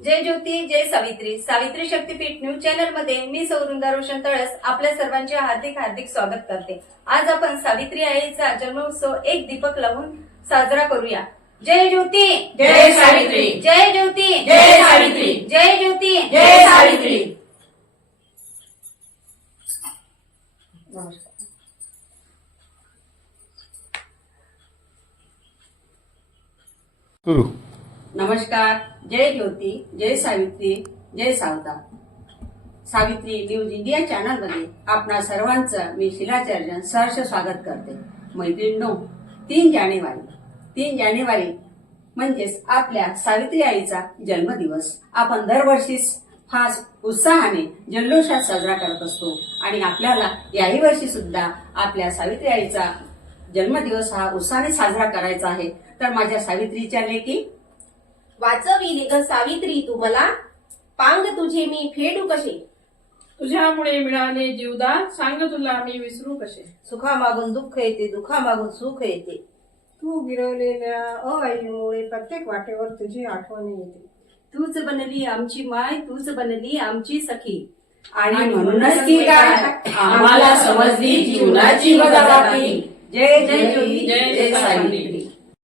जय ज्योती जय सावित्री. सावित्री शक्तीपीठ news channel मध्ये मी सौरुंदा रोशन तळस आपल्या सर्वांचे हार्दिक हार्दिक स्वागत करते. आज आपण सावित्री आईचा जन्मोत्सव एक दीपक लावून साजरा करूया. जय ज्योती जय सावित्री. जय ज्योती जय सावित्री. जय ज्योती जय सावित्री. सुरू. नमस्कार. जय ज्योती जय सावित्री जय सावता. सावित्री न्यूज इंडिया चॅनल मध्ये आपणा सर्वांचं मी शिलाचार्य सहर्ष स्वागत करते. मैत्रिणींनो, 3 जानेवारी म्हणजेच आपल्या सावित्री आईचा जन्मदिवस आपण दरवर्षीच फार उत्साहाने जल्लोषात साजरा करत असतो आणि आपल्याला याही वर्षी सुद्धा आपल्या सावित्री आईचा जन्मदिवस हा उत्साहाने साजरा करायचा आहे. तर माझ्या सावित्रीच्या लेकी वाचविले ग सावित्री तू मला, पांग तुझे मी फेडू कसे. तुझ्यामुळे मिळाले जीवदान, सांग तुला मी विसरू कसे. सुखामागून दुःख येते, दुःखामागून सुख येते. तू गिरवलेल्या अवाईमुळे प्रत्येक वाटेवर तुझी आठवण येते. तूच बनली आमची माय, तूच बनली आमची सखी. आणि म्हणूनच की काय आम्हाला समजली जीवनाची वजाबाकी. जय जय ज्योती जय सावित्री.